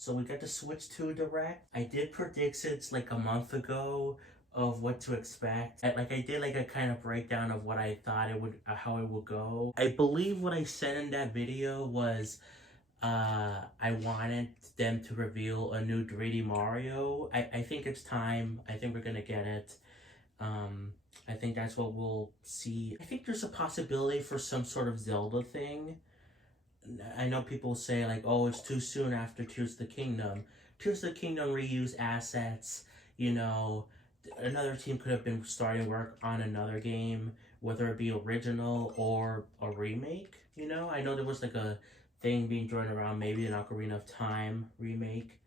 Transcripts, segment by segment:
So we got the Switch 2 Direct. I did predictions like a month ago of what to expect. I did like a kind of breakdown of what I thought it would, how it would go. I believe what I said in that video was I wanted them to reveal a new 3D Mario. I think it's time. I think we're gonna get it. I think that's what we'll see. I think there's a possibility for some sort of Zelda thing. I know people say like, oh, it's too soon after Tears of the Kingdom. Tears of the Kingdom reused assets, you know. Another team could have been starting work on another game, whether it be original or a remake, you know. I know there was like a thing being thrown around, maybe an Ocarina of Time remake.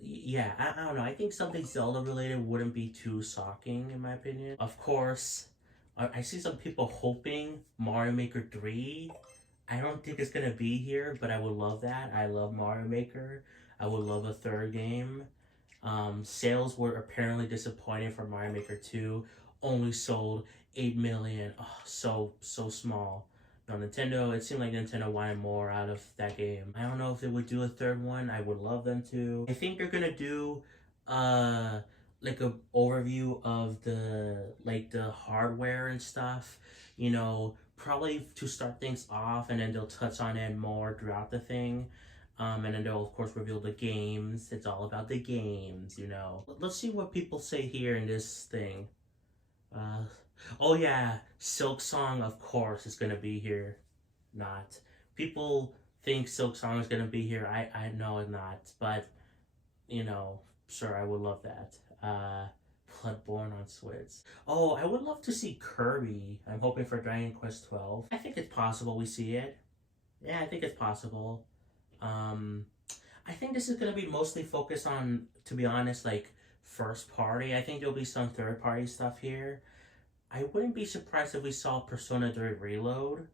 Yeah, I don't know. I think something Zelda related wouldn't be too shocking in my opinion. Of course, I see some people hoping Mario Maker 3. I don't think it's gonna be here, but I would love that. I love Mario Maker. I would love a third game. Sales were apparently disappointing for Mario Maker 2. Only sold 8 million. Oh, so small. No, Nintendo, it seemed like Nintendo wanted more out of that game. I don't know if they would do a third one. I would love them to. I think they're gonna do like a overview of the hardware and stuff, you know, probably to start things off, and then they'll touch on it more throughout the thing. And then they'll of course reveal the games. It's all about the games, you know. Let's see what people say here in this thing. Oh yeah, Silk Song, of course, is gonna be here. Not. People think Silk Song is gonna be here. I know it's not, but you know, sure, I would love that. Bloodborne on Switch. Oh, I would love to see Kirby. I'm hoping for Dragon Quest 12. I think it's possible we see it. Yeah, I think it's possible. I think this is gonna be mostly focused on, to be honest, like first party. I think there'll be some third party stuff here. I wouldn't be surprised if we saw Persona 3 Reload,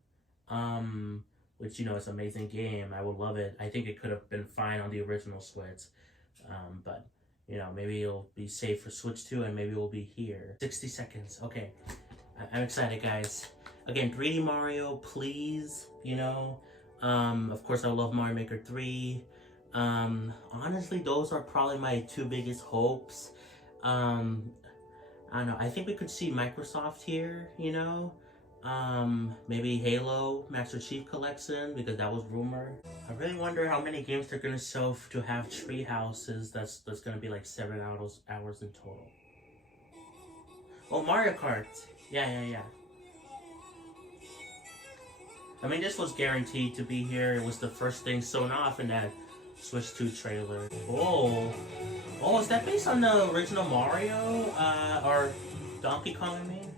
which, you know, is an amazing game. I would love it. I think it could have been fine on the original Switch, but, you know, maybe it'll be safe for Switch 2 and maybe it will be here. 60 seconds. Okay, I'm excited, guys. Again, 3D Mario, please, you know. Of course, I love Mario Maker 3. Honestly, those are probably my two biggest hopes. I don't know, I think we could see Microsoft here, you know? Maybe Halo Master Chief Collection, because that was rumored. I really wonder how many games they're gonna show to have tree houses. That's gonna be like 7 hours in total. Oh, Mario Kart! Yeah. I mean, this was guaranteed to be here. It was the first thing shown off in that Switch 2 trailer. Oh, is that based on the original Mario? Or Donkey Kong, I mean?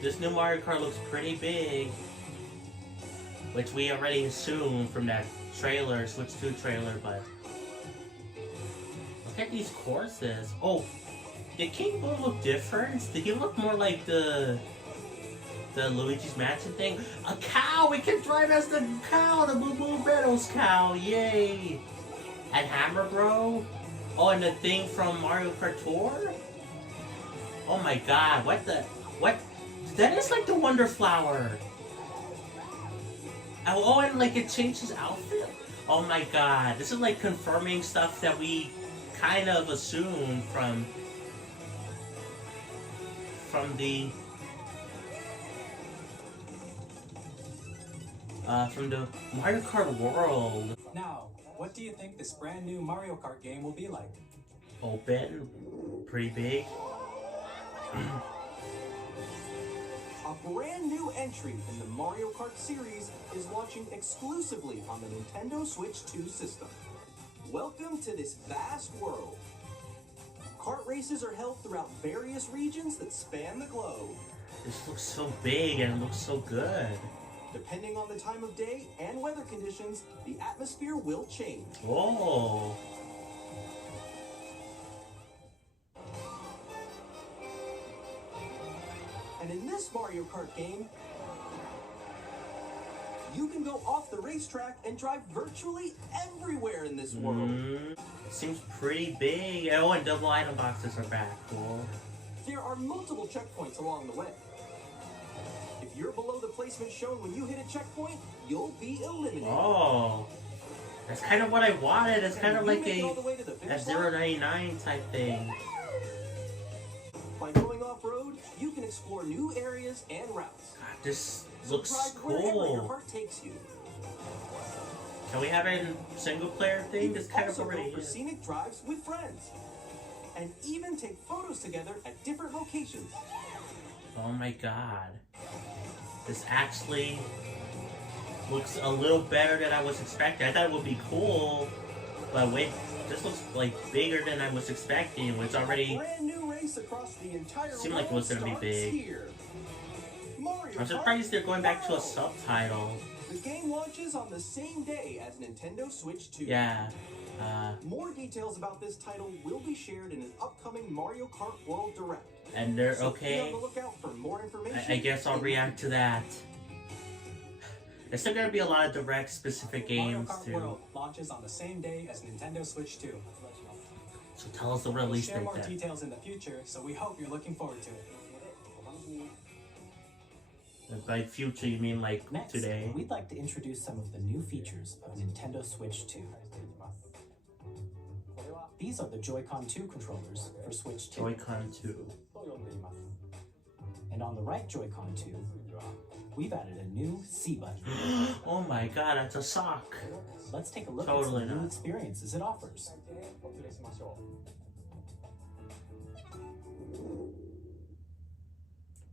This new Mario Kart looks pretty big. Which we already assumed from that trailer, Switch 2 trailer, but... Look at these courses. Oh, did King Boo look different? Did he look more like the Luigi's Mansion thing? A cow! We can drive as the cow! The Boo Boo Meadows cow! Yay! And Hammer Bro? Oh, and the thing from Mario Kart Tour? Oh my god, what? That is like the Wonder Flower! Oh, and like it changed his outfit? Oh my god, this is like confirming stuff that we kind of assumed from the Mario Kart world. Now, what do you think this brand new Mario Kart game will be like? Open, pretty big. A brand new entry in the Mario Kart series is launching exclusively on the Nintendo Switch 2 system. Welcome to this vast world. Kart races are held throughout various regions that span the globe. This looks so big and it looks so good. Depending on the time of day and weather conditions, the atmosphere will change. Whoa. And in this Mario Kart game, you can go off the racetrack and drive virtually everywhere in this world. Seems pretty big. Oh, and double item boxes are back. Cool. There are multiple checkpoints along the way. If you're below the placement shown when you hit a checkpoint, you'll be eliminated. Oh, that's kind of what I wanted. It's kind of like a 099 type thing. By going off-road, you can explore new areas and routes. God, this looks Wherever your cool. heart takes you. Can we have a single player thing? This kind of Also already go for is. scenic drives with friends. And even take photos together at different locations. Oh my god. This actually looks a little better than I was expecting. I thought it would be cool, but wait, this looks like bigger than I was expecting. It's already Brand new race across the entire seemed like it was gonna be starts big. here. Mario I'm surprised they're going back to a subtitle. The game launches on the same day as Nintendo Switch 2. Yeah. More details about this title will be shared in an upcoming Mario Kart World Direct. And they're So be on okay. the lookout for more information. I guess I'll react to that. There's still gonna be a lot of direct specific Mario games Kart too. World launches on the same day as Nintendo Switch 2. So tell us the We'll release share date more then. details in the future, so we hope you're looking forward to it. And by future you mean like Next, today? we'd like to introduce some of the new features of Nintendo Switch 2. These are the Joy-Con 2 controllers for Switch 2. Joy-Con 2. And on the right Joy-Con 2, we've added a new C button. Oh my god, that's a sock. Let's take a look Totally at some new not. experiences it offers.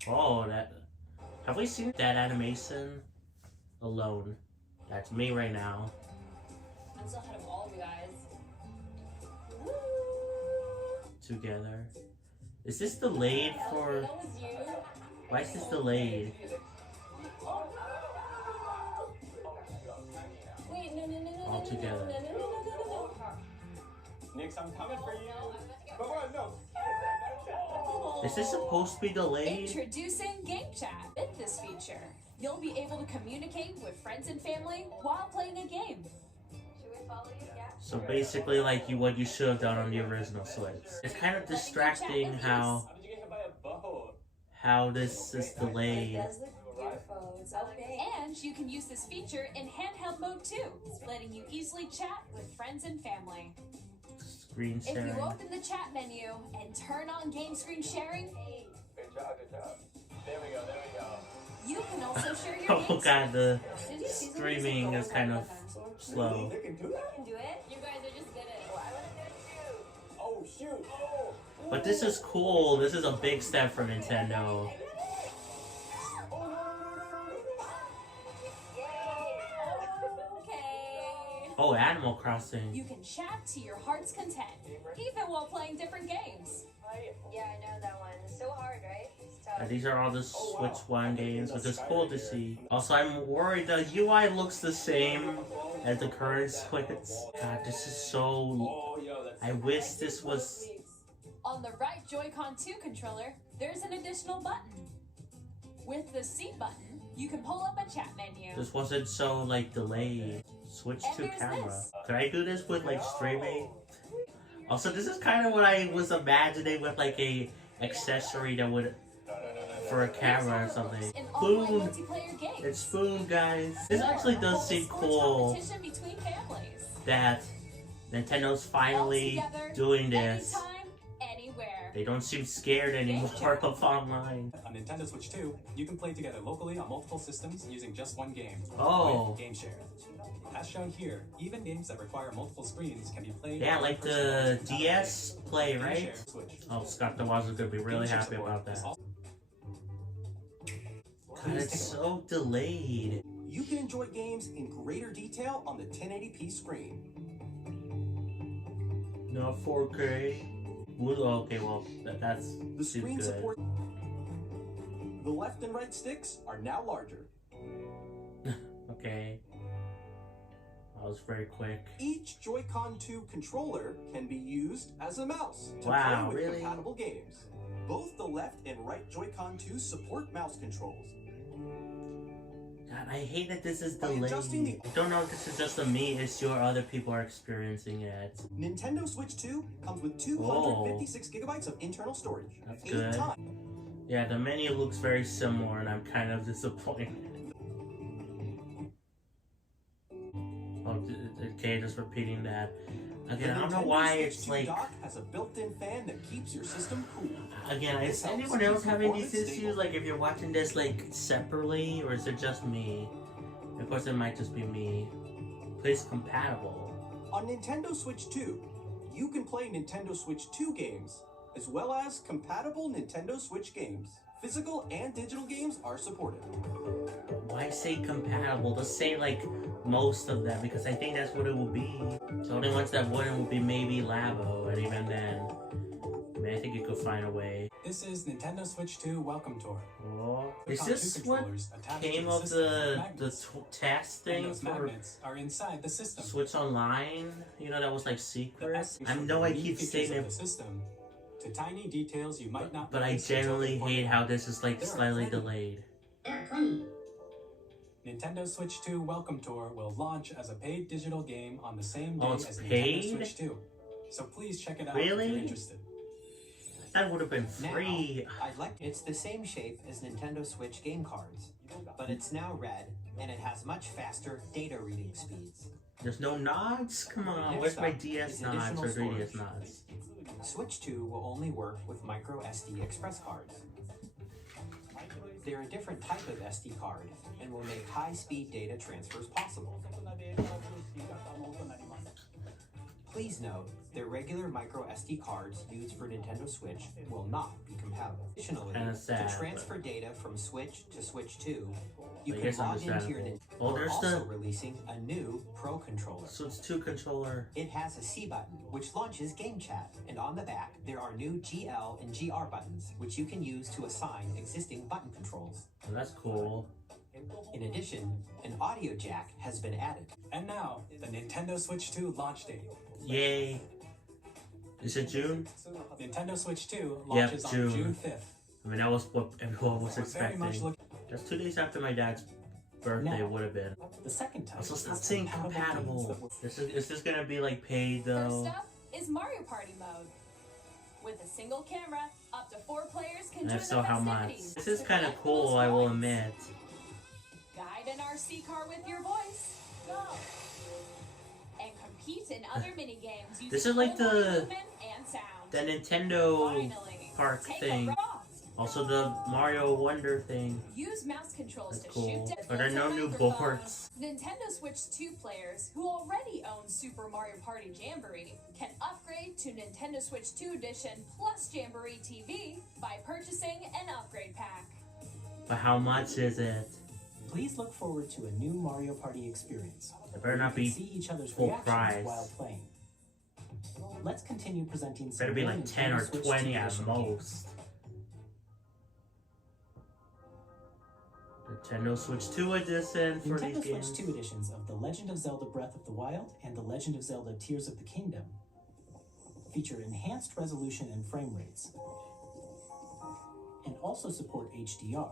Oh, that. Have we seen that animation alone? That's me right now. I'm so ahead of all of you guys. Together. Is this delayed for. That was you. Why is this delayed? Wait, no. All together. No. Nix, I'm coming for you. Come on, no. Is this supposed to be delayed? Introducing Game Chat. With this feature, you'll be able to communicate with friends and family while playing a game. Should we follow you? Yeah. So basically, like what you should have done on the original Switch. It's kind of distracting how this is delayed. It does look beautiful. It's okay. And you can use this feature in handheld mode too, letting you easily chat with friends and family. Screen If sharing. you open the chat menu and turn on game screen sharing, Good job. There we go. you can also share your Oh game. god, the Did you see the streaming is kind of slow. They can do that? You can do it. You guys are just good at it. I want to do it too. Oh, shoot. Oh. But this is cool. This is a big step for Nintendo. Okay. Oh, Animal Crossing. You can chat to your heart's content, even while playing different games. Yeah, I know that one. It's so hard, right? It's tough. These are all the Switch 1 games, which is cool to see. Also, I'm worried the UI looks the same as the current Switch. God, this is so... Oh, yo, that's I wish this was... On the right Joy-Con 2 controller, there's an additional button. With the C button, you can pull up a chat menu. This wasn't so, like, delayed. Switch And to there's camera. this. Could I do this with, like, streaming? Also, this is kind of what I was imagining with, like, a accessory that would... for a camera or something. In online Boom! multiplayer games. It's Boom, guys. This actually does Hold a seem sports cool competition between families. that Nintendo's finally All together, doing this. Anytime, anywhere. They don't seem scared anymore of online. On Nintendo Switch 2, you can play together locally on multiple systems using just one game. Oh. With Game Share. As shown here, even games that require multiple screens can be played. Yeah, by like one the person. DS Play, Game right? Share Switch. Oh, Scott DeWaz is gonna be really Game Share happy support about is that. also- God, it's so delayed. You can enjoy games in greater detail on the 1080p screen. Not 4K. Okay, well, that's The seems screen good. support. The left and right sticks are now larger. Okay. That was very quick. Each Joy-Con 2 controller can be used as a mouse to Wow, play with really? compatible games. Both the left and right Joy-Con 2 support mouse controls. God, I hate that this is By delayed. adjusting the- I don't know if this is just a me issue or other people are experiencing it. Nintendo Switch 2 comes with 256 gigabytes of internal storage. That's 8 good. times. Yeah, the menu looks very similar and I'm kind of disappointed. Oh, okay, just repeating that. Again, I don't know why it's like... dock has a built-in fan that keeps your system cool. Again, is anyone else having these issues? Like, if you're watching this, like, separately, or is it just me? Of course, it might just be me. Please compatible. On Nintendo Switch 2, you can play Nintendo Switch 2 games, as well as compatible Nintendo Switch games. Physical and digital games are supported. Why say compatible? Just say, like, most of them, because I think that's what it will be. The only ones that wouldn't would be maybe Labo, and even then, I mean, I think you could find a way. This is Nintendo Switch 2 Welcome Tour. Oh, Click is on this two what controllers attached to came of system the magnets. test And thing those for magnets are inside the system. Switch Online? You know, that was like secret? The I know I unique keep features saying of it, the system to tiny details you might not but I notice until generally they point hate out. how this is like There are slightly plenty. delayed. Nintendo Switch 2 Welcome Tour will launch as a paid digital game on the same day Oh, it's as paid? Nintendo Switch 2. So please check it out Really? if you're interested. That would have been free. Now, I'd like it's the same shape as Nintendo Switch game cards, but it's now red and it has much faster data reading speeds. There's no nods? Come on, Next where's my up DS is nods or additional 3DS storage. nods? Switch 2 will only work with micro SD express cards. They're a different type of SD card and will make high-speed data transfers possible. Please note that regular micro SD cards used for Nintendo Switch will not be compatible. Additionally, Kinda sad, to transfer data from Switch to Switch 2, you I can guess log into your understandable. Nintendo. Oh, We're there's also the- releasing a new Pro controller. So it's 2 controller. It has a C button, which launches Game Chat, and on the back, there are new GL and GR buttons, which you can use to assign existing button controls. Oh, that's cool. In addition, an audio jack has been added. And now, the Nintendo Switch 2 launch date. Yay. Is it June? Nintendo Switch 2 launches on June. June 5th. I mean, that was what everyone was We're very much expecting. looking. That's 2 days after my dad's birthday Now, would have been. The second type So stop is saying games that compatible. will- Is this gonna be like paid though? First up is Mario Party mode. With a single camera, up to 4 players can And join if the so, how much? festivities. This is to kind of collect cool, those I will coins. admit. Guide an RC car with your voice. Go. And compete in other mini games using This is like full body the- movement and sound. The Nintendo Finally, Park take thing. a ride. Also the Mario Wonder thing. Use mouse controls That's to cool. shoot down Are there no new microphones. boards? Nintendo Switch 2 players who already own Super Mario Party Jamboree can upgrade to Nintendo Switch 2 Edition plus Jamboree TV by purchasing an upgrade pack. But how much is it? Please look forward to a new Mario Party experience. It better where not you be can see each other's full reactions price. while playing. Let's continue presenting some Better be more like 10 Nintendo or Switch 20 2 at edition most. Nintendo Switch 2 edition for Nintendo these Switch games. 2 editions of The Legend of Zelda Breath of the Wild and The Legend of Zelda Tears of the Kingdom feature enhanced resolution and frame rates, and also support HDR,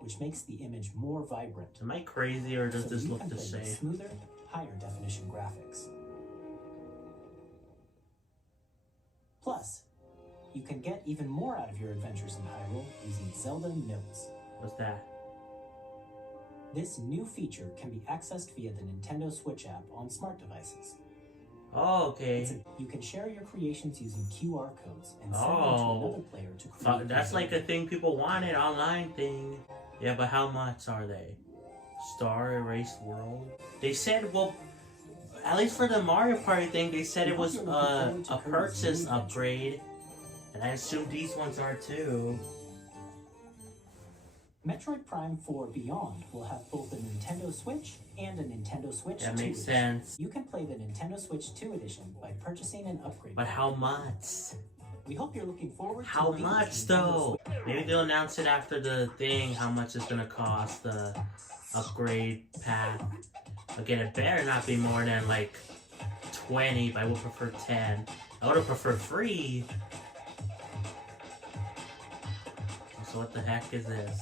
which makes the image more vibrant. Am I crazy or does so this you look can the play with same? smoother, higher definition graphics. Plus, you can get even more out of your adventures in Hyrule using Zelda Notes. What's that? This new feature can be accessed via the Nintendo Switch app on smart devices. Oh, okay. You can share your creations using QR codes and send them to Oh. another player to create. That's their like a thing people wanted, online thing. Yeah, but how much are they? Star Erased World? They said, well, at least for the Mario Party thing, they said it was a purchase upgrade. And I assume these ones are too. Metroid Prime 4 Beyond will have both a Nintendo Switch and a Nintendo Switch 2 That makes edition. sense. You can play the Nintendo Switch 2 edition by purchasing an upgrade. But how much? We hope you're looking forward to How playing much Nintendo though? Switch. Maybe they'll announce it after the thing, how much it's gonna cost, the upgrade pack. Again, it better not be more than like 20, but I would prefer 10. I would have preferred free. So what the heck is this?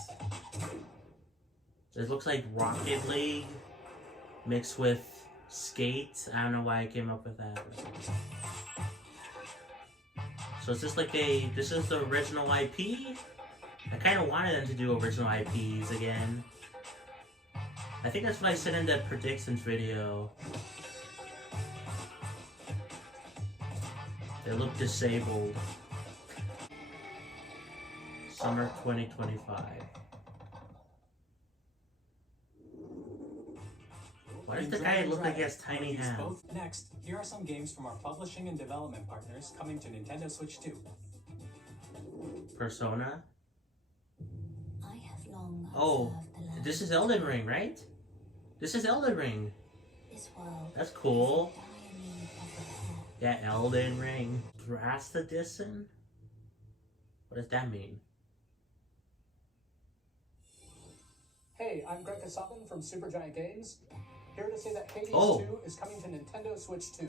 This looks like Rocket League mixed with Skate. I don't know why I came up with that. So is this like this is the original IP? I kind of wanted them to do original IPs again. I think that's what I said in that predictions video. They look disabled. Summer 2025. Why does the guy look like he has tiny hands? Next, here are some games from our publishing and development partners coming to Nintendo Switch 2. Persona? I have long Oh, observed the land. this is Elden Ring, right? This is Elden Ring. This world That's cool. is in dire need of repair. Yeah, Elden Ring. Drastadison? What does that mean? Hey, I'm Greg Kasabin from Supergiant Games. Here to say that Hades Oh. 2 is coming to Nintendo Switch 2.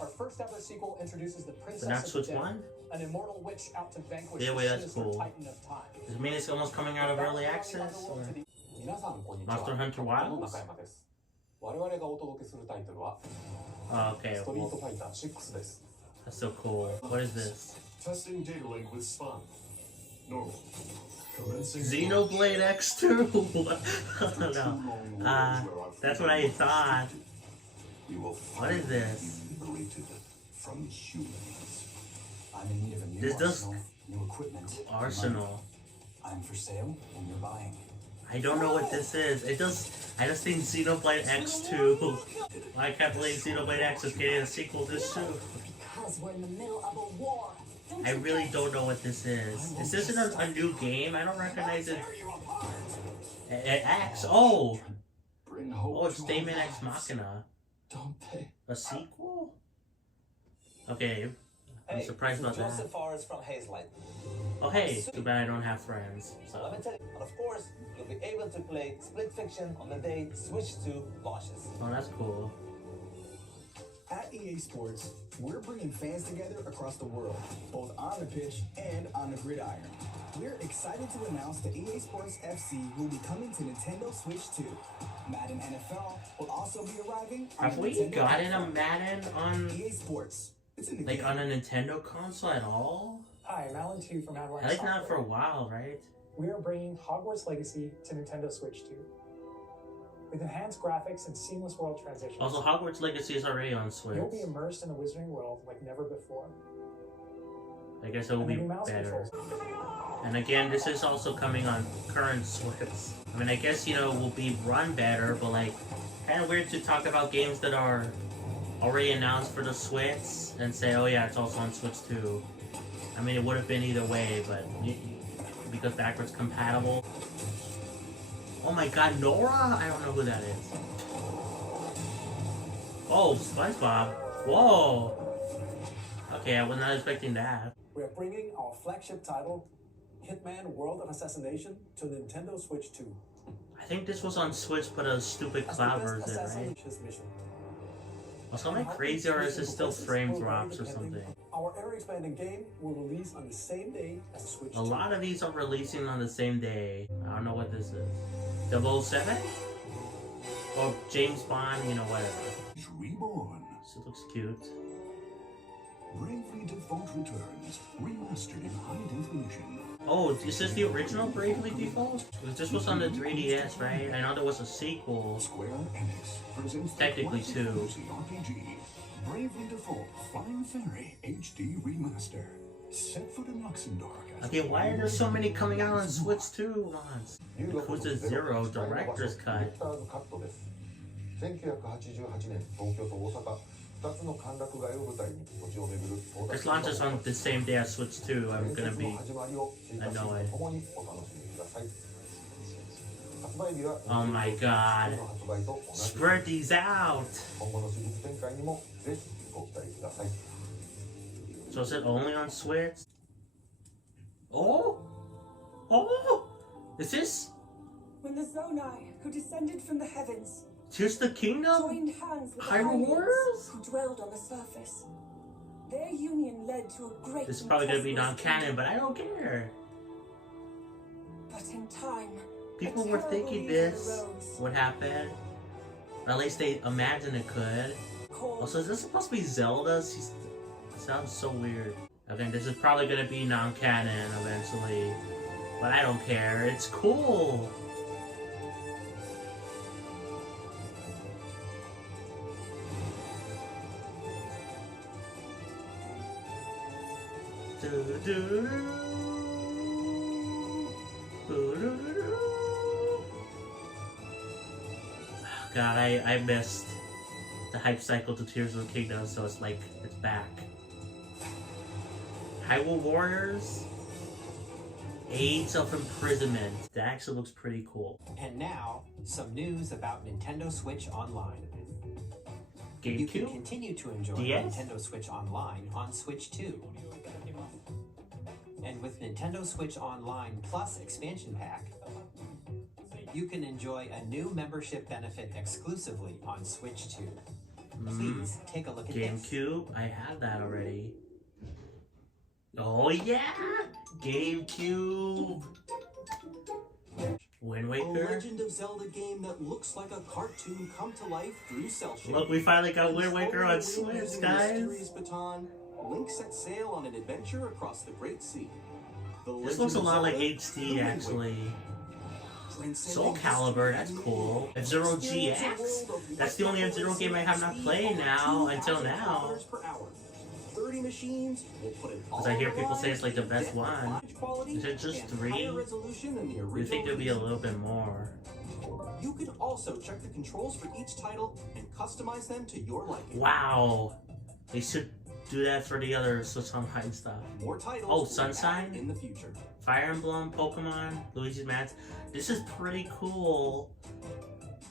Our first ever sequel introduces the Princess But not of Switch the Dead, 1? an immortal witch out to vanquish Yeah, the wait, that's sinister cool. titan of time. Does it mean it's almost coming out of early access? Or Monster Hunter Wilds? 我々がお届けするタイトルは Oh, okay. ストリー Well, トファイター6です。 that's so cool. What is this? Testing data link with spawn. Normal. Commencing Xenoblade X2? I don't know. That's what I thought. We will What is this? liberated from humans. I'm in need of a new This does- arsenal, new equipment. Arsenal. I'm for sale when you're buying. I don't know what this is. I just think Xenoblade X2. I can't believe Xenoblade X is getting a sequel this soon. Because we're in the middle of a war. I really don't know what this is. Is this a new game? I don't recognize it. X. Oh! Bring hope Oh, it's to Daemon our X lives. Machina. Don't they? A sequel? Okay. I'm surprised about that. Joseph Forrest from Hazelight. Oh hey, too bad I don't have friends. Let me So. tell you, and of course, you'll be able to play Split Fiction on the day Switch 2 launches. Oh, that's cool. At EA Sports, we're bringing fans together across the world, both on the pitch and on the gridiron. We're excited to announce that EA Sports FC will be coming to Nintendo Switch 2. Madden NFL will also be arriving on Have the we Nintendo gotten a platform. Madden on EA Sports. It's in the like game. on a Nintendo console at all? Hi, I'm Alan T from Avalanche At least not for Software. a while, right? We are bringing Hogwarts Legacy to Nintendo Switch 2. With enhanced graphics and seamless world transitions, Also, Hogwarts Legacy is already on Switch. you'll be immersed in a wizarding world like never before. I guess it will And be the new mouse better. controls. And again, this is also coming on current Switch. I mean, I guess, it will be run better, but like, kind of weird to talk about games that are already announced for the Switch and say, oh yeah, it's also on Switch too. I mean, it would have been either way, but because backwards compatible. Oh my god, Nora? I don't know who that is. Oh, SpongeBob. Whoa. Okay, I was not expecting that. We are bringing our flagship title, Hitman World of Assassination, to Nintendo Switch 2. I think this was on Switch, but a stupid cloud version, right? Mission. Also, am I crazy or is it still frame drops or something? Our ever-expanding game will release on the same day as the Switch 2. A lot of these are releasing on the same day. I don't know what this is. 007? Or James Bond, whatever. Reborn. This looks cute. Bravely Default returns, remastered in high definition. Oh, is this the original Bravely Default? Because this was on the 3DS, right? I know there was a sequel. Square Enix presents the Technically classic two. fantasy RPG, Bravely Default Flying Fairy HD Remaster. Set foot in Luxembourg. Okay, why are there so many coming out on Switch too? Yakuza 0 Director's Cut. 1988年東京と大阪2つの歓楽街を舞台に土地を巡る This launches on the same day as Switch 2. I'm gonna be annoyed. Oh my god. Spread these out! So is it only on Switch? Oh? Oh! Is this When the Zonai, who descended from the heavens, Tears of the Kingdom? joined hands with the Hyrule Hylians, Warriors? who dwelled on the surface, their union led to a great This is and probably gonna be prosperous non-canon, kingdom. but I don't care. But in time, People a were terrible thinking evil this arose, would happen. Or at least they imagined it could. called Also, is this supposed to be Zelda? Sounds so weird. Okay, this is probably gonna be non-canon eventually. But I don't care. It's cool. God, I missed the hype cycle to Tears of the Kingdom, so it's like, it's back. Hyrule Warriors? Age of Imprisonment. That actually looks pretty cool. And now, some news about Nintendo Switch Online. GameCube? You can continue to enjoy DS? Nintendo Switch Online on Switch 2. And with Nintendo Switch Online Plus expansion pack, you can enjoy a new membership benefit exclusively on Switch 2. Please take a look at this. GameCube? I have that already. Oh yeah! GameCube! Wind A Waker? Legend of Zelda game that looks like a cartoon come to life through cell shading. Look, we finally got Wind Waker on Switch, Using guys! Mysterious Baton, Link set sail on an adventure across the Great Sea. The This Legend looks a of lot like Zelda, HD, The Wind actually. Soul Transcending Calibur, history that's and cool. more. F-Zero Experience a GX? world of That's the only F-Zero game I have not speed played over now, until 2,000 now. kilometers per hour. 30 machines will put it all Because I hear on the people line say it's like the in best depth of one. footage quality Is it just and 3? higher resolution than the You original think there'd be a release. little bit more. You can also check the controls for each title and customize them to your liking. Wow! They should do that for the other Switch Online stuff. More titles Oh, will be Sunshine? added in the future. Fire Emblem, Pokemon, Luigi's Mansion. This is pretty cool.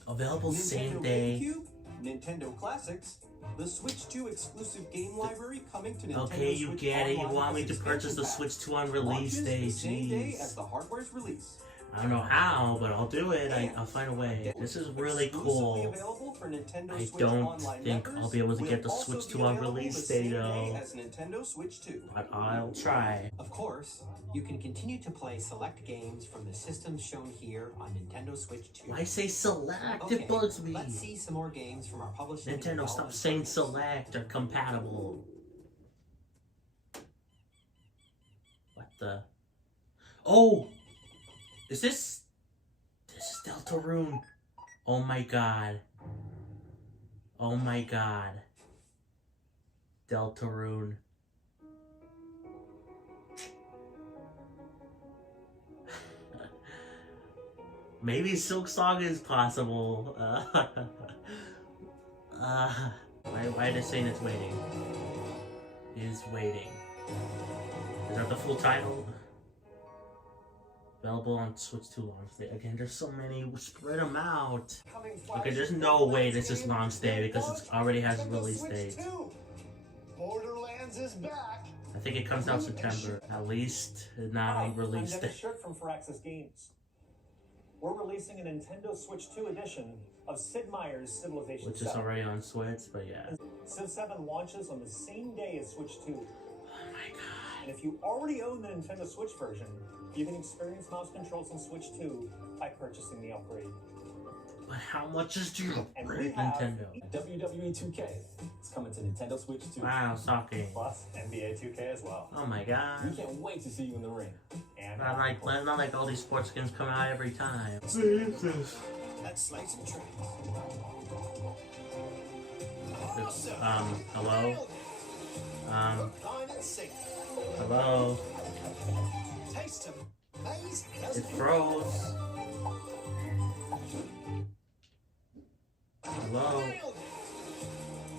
Available same Nintendo day. GameCube, Nintendo Classics, the Switch 2 exclusive game library coming to Nintendo Okay, you Switch get it. You Online want me as to purchase the expansion Switch 2 on pack. release Launches day. the same day as Jeez. the hardware's release. I don't know how, but I'll do it. I'll find a way. This is really Exclusively cool. available for Nintendo I Switch don't Online think members I'll be able to will get the also Switch be 2 on available release the day same though. as Nintendo Switch 2. But I'll try. Of course, you can continue to play select games from the systems shown here on Nintendo Switch 2. Why say select? Okay, It bugs me. let's see some more games from our publishing and Nintendo, stop development saying partners. select or compatible. What the? Oh! Is this? This is Deltarune. Oh my god. Oh my god. Deltarune. Maybe Silk Saga is possible. Why are they saying it's waiting? Is waiting. Is that the full title? Available on Switch 2 launch day. Again, there's so many. Spread them out. Okay, there's no way this is launch day because it already has a release date. Borderlands is back. I think it comes out September. At least not on release I'm day. Dennis Shirt from Firaxis Games. We're releasing a Nintendo Switch 2 edition of Sid Meier's Civilization Which is 7. already on Switch, but yeah. Civ 7 launches on the same day as Switch 2. Oh my god. And if you already own the Nintendo Switch version, you can experience mouse controls on Switch 2 by purchasing the upgrade. But how much is due? And we have Nintendo. WWE 2K is coming to Nintendo Switch 2. Wow, socking. Plus NBA 2K as well. Oh my god. We can't wait to see you in the ring. And Not like all these sports skins come out every time. Let's slay some trains. It's, hello? Line and sink. Hello? Taste 'em. Maize It doesn't froze. Hello?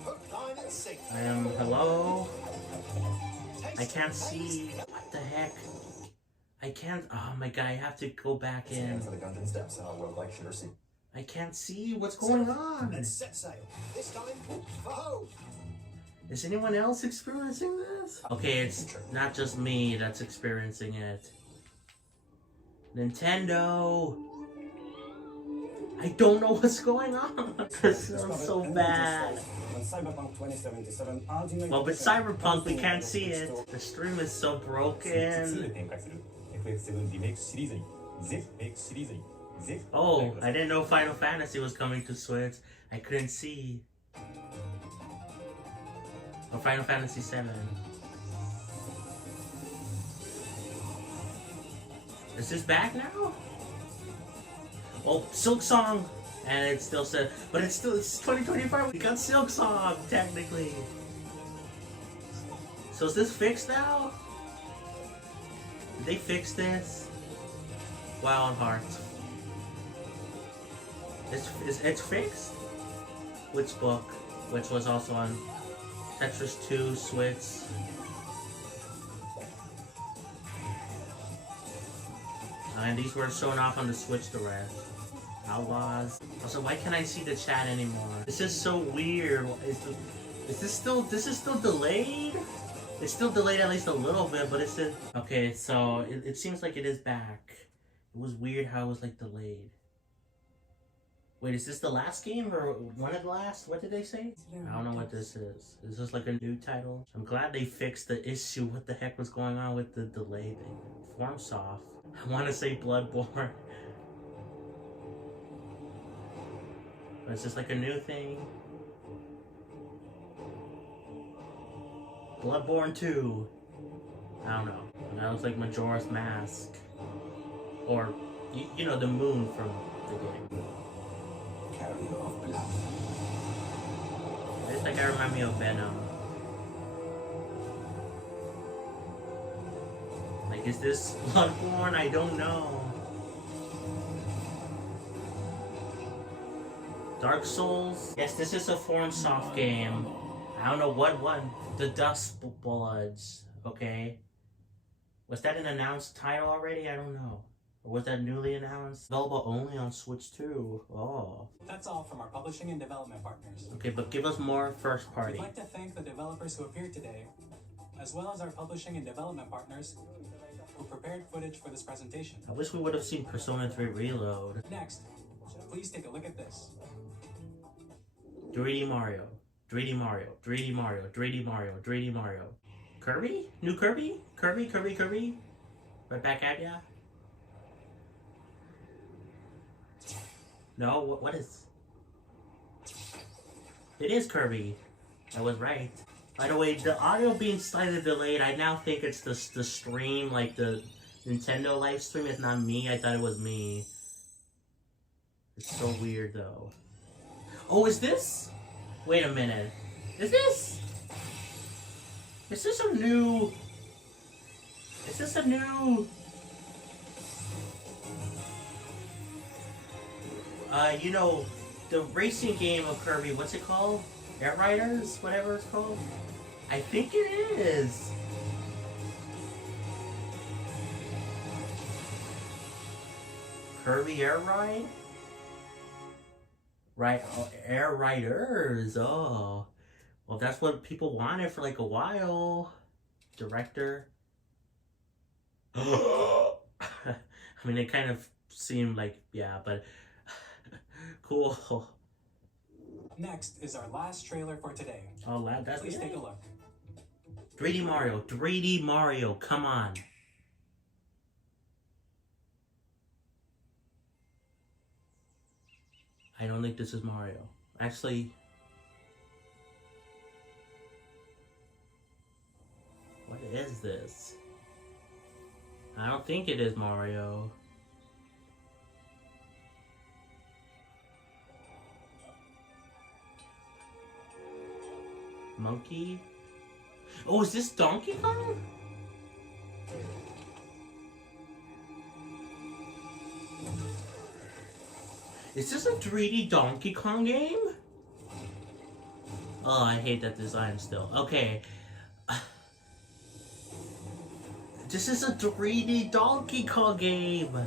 Hook, line and sink. I am, hello? I Taste can't 'em. see. What the heck? I can't, oh my god, I have to go back in. For the guns and steps in our roguelike shooter scene. I can't see what's going on. Let's set sail. This time, for home. Is anyone else experiencing this? Okay, it's not just me that's experiencing it. Nintendo! I don't know what's going on. This sounds so bad. Cyberpunk 2077 Ultimate Well, with Cyberpunk, we can't see it. The stream is so broken. Oh, I didn't know Final Fantasy was coming to Switch. I couldn't see. Or Final Fantasy 7. Is this back now? Oh, Silk Song! And it still said, but it's 2025, we got Silk Song, technically. So is this fixed now? Did they fix this? Wild Hearts. It's fixed? Which book? Which was also on Tetris 2, Switch. And these were shown off on the Switch Direct. Outlaws. Also, why can't I see the chat anymore? This is so weird. Is this still delayed? It's still delayed at least a little bit, but it's okay. So it seems like it is back. It was weird how it was like delayed. Wait, is this the last game or one of the last? What did they say? I don't know what this is. Is this like a new title? I'm glad they fixed the issue. What the heck was going on with the delay thing? FormSoft. I want to say Bloodborne. But is this like a new thing? Bloodborne 2. I don't know. That looks like Majora's Mask. Or, you know, the moon from the game. It's like I remind me of Venom. Like, is this Bloodborne? I don't know. Dark Souls? Yes, this is a FormSoft game. I don't know what one. The Dust Bloods. Okay. Was that an announced title already? I don't know. Or was that newly announced? Available only on Switch 2. Oh. That's all from our publishing and development partners. Okay, but give us more first party. We'd like to thank the developers who appeared today, as well as our publishing and development partners who prepared footage for this presentation. I wish we would have seen Persona 3 Reload. Next, please take a look at this. 3D Mario. 3D Mario. 3D Mario. 3D Mario. 3D Mario. Kirby? New Kirby? Kirby? Right back at ya? No, what is... It is Kirby. I was right. By the way, the audio being slightly delayed, I now think it's the stream, like the Nintendo live stream. It's not me. I thought it was me. It's so weird, though. Oh, is this? Wait a minute. Is this a new... Is this a new... you know, the racing game of Kirby, what's it called? Air Riders? Whatever it's called? I think it is. Kirby Air Ride? Right, oh, Air Riders, oh. Well, that's what people wanted for like a while. Director. I mean, it kind of seemed like, yeah, but cool. Next is our last trailer for today. Oh, that's Please take a look. 3D Mario, 3D Mario, come on. I don't think this is Mario. Actually, what is this? I don't think it is Mario. Monkey? Oh, is this Donkey Kong? Is this a 3D Donkey Kong game? Oh, I hate that design still. Okay. This is a 3D Donkey Kong game.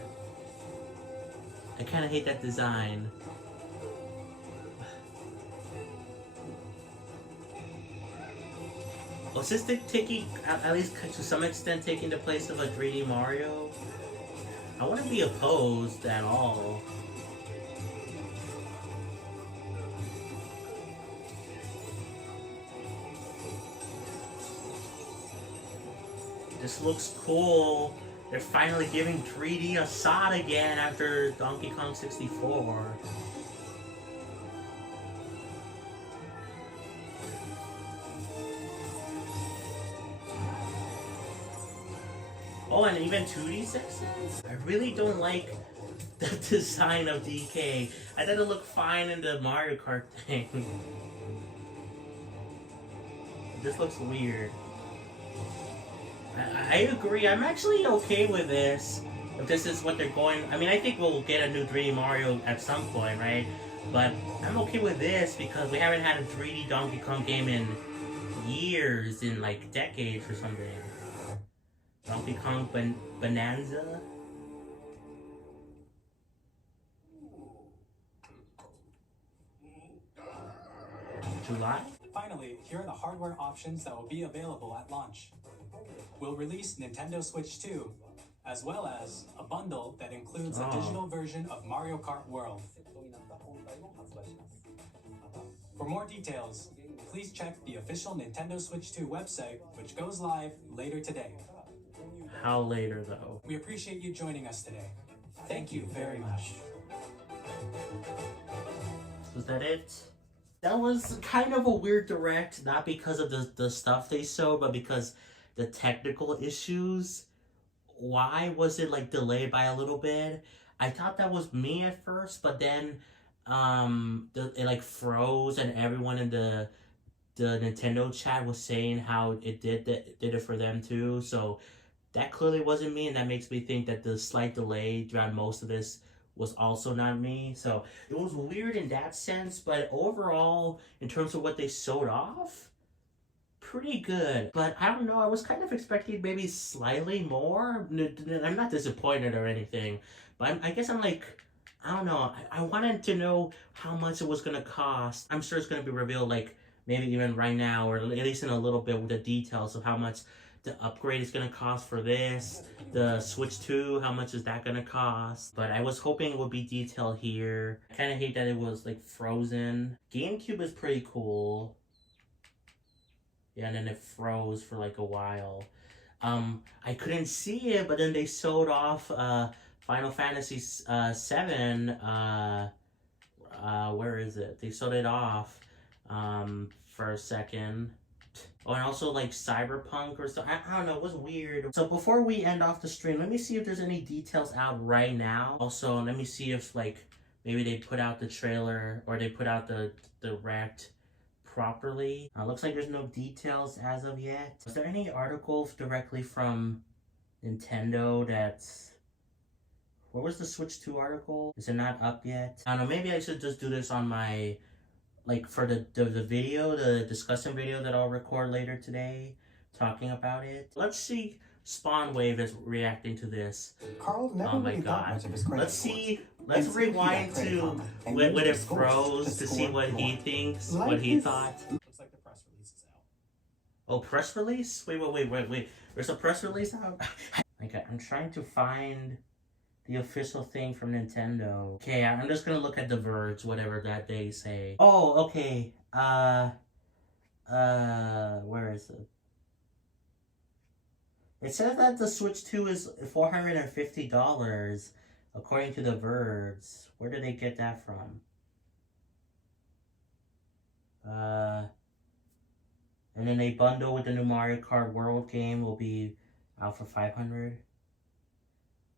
I kind of hate that design. Was this taking, at least to some extent, taking the place of a 3D Mario? I wouldn't be opposed at all. This looks cool. They're finally giving 3D a shot again after Donkey Kong 64. Oh, and even 2D sections? I really don't like the design of DK. I thought it looked fine in the Mario Kart thing. This looks weird. I agree. I'm actually okay with this. If this is what they're going... I mean, I think we'll get a new 3D Mario at some point, right? But I'm okay with this because we haven't had a 3D Donkey Kong game in years, in like decades or something. Donkey Kong Bonanza? July? Finally, here are the hardware options that will be available at launch. We'll release Nintendo Switch 2, as well as a bundle that includes a digital version of Mario Kart World. For more details, please check the official Nintendo Switch 2 website, which goes live later today. How later, though? We appreciate you joining us today. Thank you very much. Was that it? That was kind of a weird direct, not because of the stuff they showed, but because the technical issues. Why was it like delayed by a little bit? I thought that was me at first, but then it like froze and everyone in the Nintendo chat was saying how it did it for them too. So that clearly wasn't me, and that makes me think that the slight delay throughout most of this was also not me. So it was weird in that sense, but overall, in terms of what they showed off, pretty good. But I don't know, I was kind of expecting maybe slightly more. I'm not disappointed or anything, but I guess I'm like, I don't know, I wanted to know how much it was gonna cost. I'm sure it's gonna be revealed like maybe even right now, or at least in a little bit, with the details of how much the upgrade is gonna cost for this. The Switch 2, how much is that gonna cost? But I was hoping it would be detailed here. I kinda hate that it was like frozen. GameCube is pretty cool. Yeah, and then it froze for like a while. I couldn't see it, but then they showed off Final Fantasy 7. Where is it? They showed it off for a second. Oh, and also like Cyberpunk or so. I don't know, it was weird. So before we end off the stream, let me see if there's any details out right now. Also, let me see if like maybe they put out the trailer or they put out the direct properly. Looks like there's no details as of yet. Is there any articles directly from Nintendo that's... Where was the Switch 2 article? Is it not up yet? I don't know, maybe I should just do this on my... Like for the video, the discussion video that I'll record later today, talking about it. Let's see Spawn Wave is reacting to this. Carl never really thought much of his credit. Let's see, let's rewind to when it froze to see what he thinks, what he thought. Looks like the press release is out. Oh, press release? Wait. There's a press release out? Okay, I'm trying to find the official thing from Nintendo. Okay, I'm just gonna look at The Verge, whatever that they say. Oh, okay. Where is it? It says that the Switch 2 is $450, according to The Verge. Where did they get that from? And then a bundle with the new Mario Kart World game will be out for $500.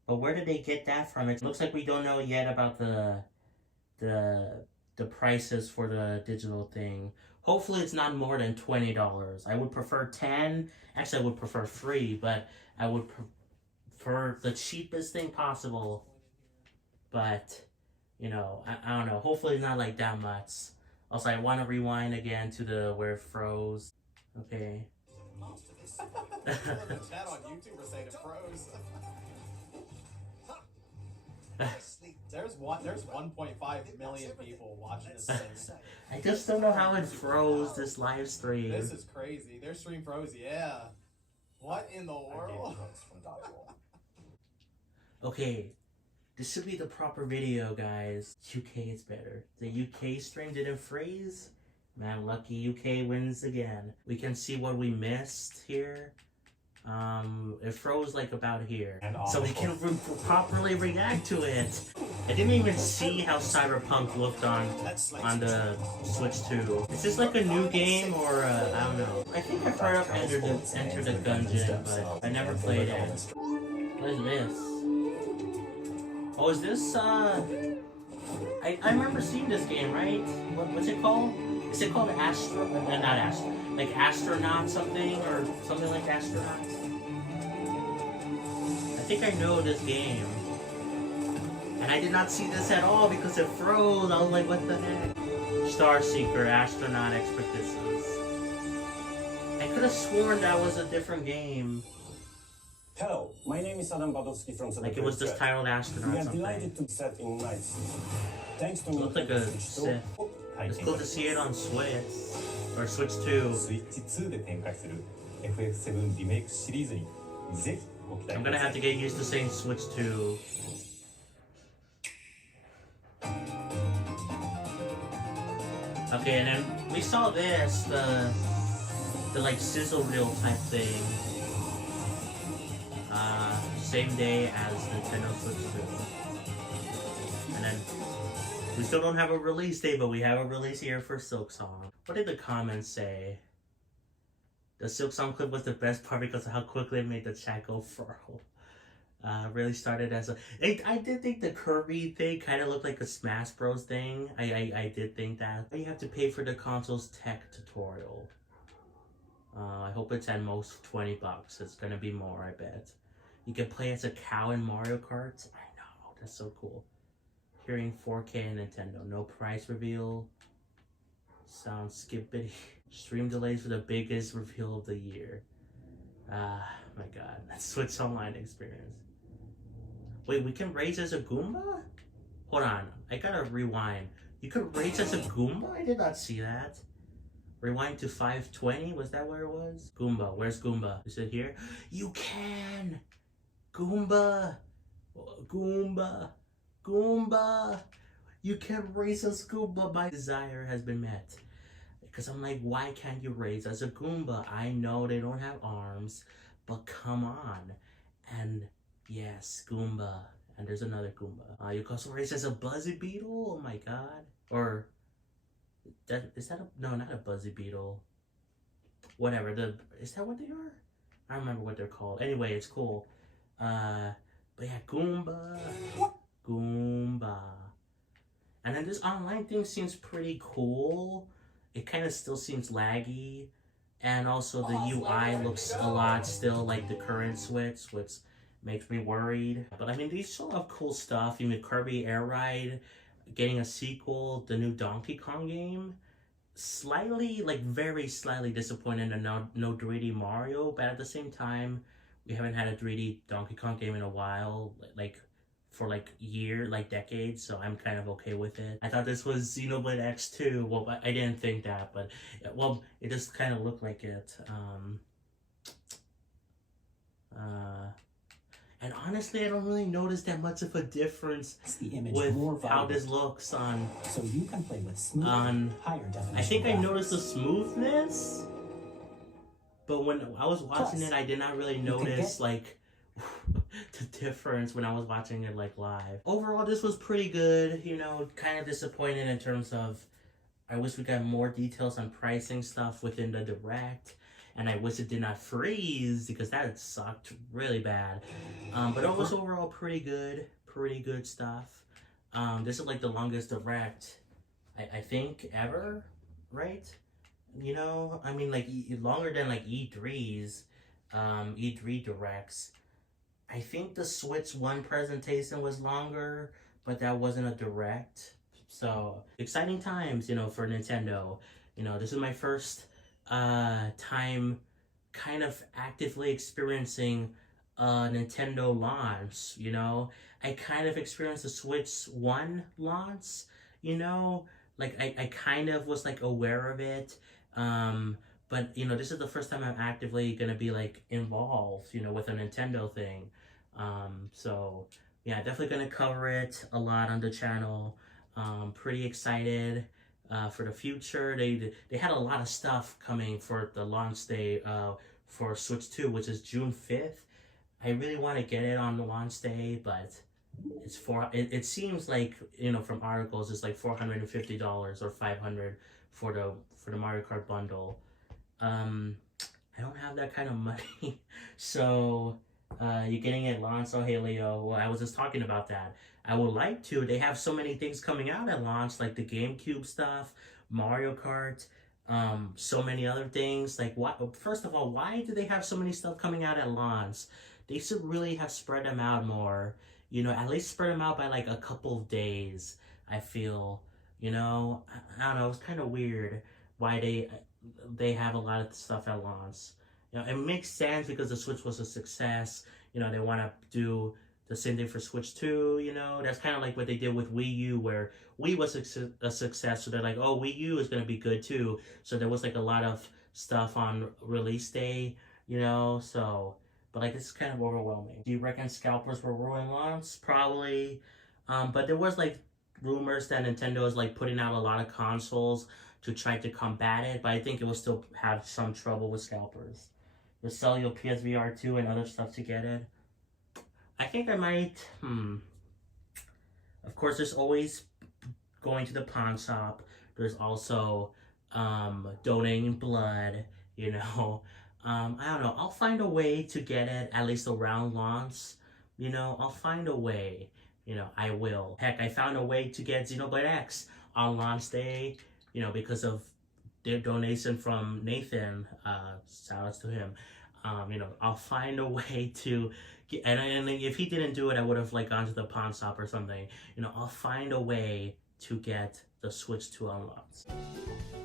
But where did they get that from? It looks like we don't know yet about the prices for the digital thing. Hopefully it's not more than $20. I would prefer 10. Actually, I would prefer free, but I would prefer the cheapest thing possible. But, you know, I don't know. Hopefully it's not like that much. Also, I want to rewind again to the where it froze. Okay. The chat on YouTube are saying it froze. There's 1.5 million people watching this thing. I just don't know how it froze this live stream. This is crazy. Their stream froze, yeah. What in the world? Okay, this should be the proper video, guys. UK is better. The UK stream didn't freeze. Man, lucky UK wins again. We can see what we missed here. It froze like about here, so we can properly react to it. I didn't even see how Cyberpunk looked on the Switch 2. Is this like a new game or I don't know. I think I've heard of Enter the Gungeon, but I never played it. What is this? Oh, is this, I remember seeing this game, right? What's it called? Is it called not Astro, like Astronaut something, or something like Astronaut? I think I know this game. And I did not see this at all because it froze. I was like, what the heck? Star Seeker, Astronaut Expeditions. I could have sworn that was a different game. Hello, my name is Adam Badowski from Supercut. Like it was just titled Astronaut We are something. delighted to set in night. Thanks to It looked like a Sith. It's cool to see it on Switch. Or Switch 2. スイッチ2で展開する FF7 リメイクシリーズにぜひご期待 I'm くだ gonna さ have い to get used to saying Switch 2. Okay, and then we saw this, the like sizzle reel type thing. Same day as Nintendo Switch 2. And then we still don't have a release date, but we have a release here for Silksong. What did the comments say? The Silksong clip was the best part because of how quickly it made the chat go feral. Really started as a... I did think the Kirby thing kind of looked like a Smash Bros thing. I did think that. You have to pay for the console's tech tutorial. I hope it's at most $20. It's gonna be more, I bet. You can play as a cow in Mario Kart. I know, that's so cool. Hearing 4K Nintendo. No price reveal. Sounds skippity. Stream delays for the biggest reveal of the year. My god. That's Switch Online experience. Wait, we can raise as a Goomba? Hold on. I gotta rewind. You could raise as a Goomba? I did not see that. Rewind to 520? Was that where it was? Goomba. Where's Goomba? Is it here? You can! Goomba! Goomba! Goomba! You can raise as Goomba. My desire has been met. Because I'm like, why can't you raise as a Goomba? I know they don't have arms, but come on. And yes, Goomba. And there's another Goomba. You can also raise as a Buzzy Beetle? Oh my god. Or, is that a, no, not a Buzzy Beetle. Whatever, is that what they are? I don't remember what they're called. Anyway, it's cool. But yeah, Goomba. Goomba. And then this online thing seems pretty cool. It kind of still seems laggy. And also the UI looks a lot still like the current Switch, which makes me worried. But I mean, these still have cool stuff. You know, Kirby Air Ride, getting a sequel, the new Donkey Kong game. Slightly, like very slightly disappointed in no 3D Mario, but at the same time, we haven't had a 3D Donkey Kong game in a while, like for like years, like decades, so I'm kind of okay with it. I thought this was Xenoblade X 2. Well, I didn't think that, but well, it just kind of looked like it. And honestly, I don't really notice that much of a difference with how this looks on. So you can play with smooth, higher definition. I think I noticed the smoothness, but when I was watching it, I did not really notice like the difference when I was watching it like live. Overall, this was pretty good. You know, kind of disappointed in terms of I wish we got more details on pricing stuff within the Direct. And I wish it did not freeze because that sucked really bad. But it was overall pretty good stuff. This is like the longest Direct, I think, ever, right? You know, I mean, like longer than like E3's, E3 Directs. I think the Switch 1 presentation was longer, but that wasn't a Direct. So exciting times, you know, for Nintendo. You know, this is my first time kind of actively experiencing a Nintendo launch, you know. I kind of experienced the Switch 1 launch, you know, like I kind of was like aware of it, but you know, this is the first time I'm actively gonna be like involved, you know, with a Nintendo thing. So yeah, definitely gonna cover it a lot on the channel. Pretty excited for the future. They had a lot of stuff coming for the launch day for Switch 2, which is June 5th. I really want to get it on the launch day, but it's it seems like, you know, from articles, it's like $450 or $500 for the Mario Kart bundle. I don't have that kind of money, so You're getting it launch, so hey Leo. Well, I was just talking about that. I would like to. They have so many things coming out at launch, like the GameCube stuff, Mario Kart, so many other things. Like, what? First of all, why do they have so many stuff coming out at launch? They should really have spread them out more. You know, at least spread them out by like a couple of days. I feel, you know, I don't know. It's kind of weird why they have a lot of stuff at launch. You know, it makes sense because the Switch was a success. You know, they want to do the same thing for Switch 2, you know. That's kind of like what they did with Wii U, where Wii was a success. So they're like, oh, Wii U is going to be good too. So there was like a lot of stuff on release day, you know. So, but like, it's kind of overwhelming. Do you reckon scalpers will ruin launch? Probably. But there was like rumors that Nintendo is like putting out a lot of consoles to try to combat it. But I think it will still have some trouble with scalpers. You'll sell your PSVR 2 and other stuff to get it. I think I might, Of course, there's always going to the pawn shop. There's also donating blood, you know. I don't know. I'll find a way to get it at least around launch. You know, I'll find a way. You know, I will. Heck, I found a way to get Xenoblade X on launch day, you know, because of their donation from Nathan. Shout outs to him. You know, I'll find a way to get, and if he didn't do it, I would have like gone to the pawn shop or something. You know, I'll find a way to get the Switch 2 on launch.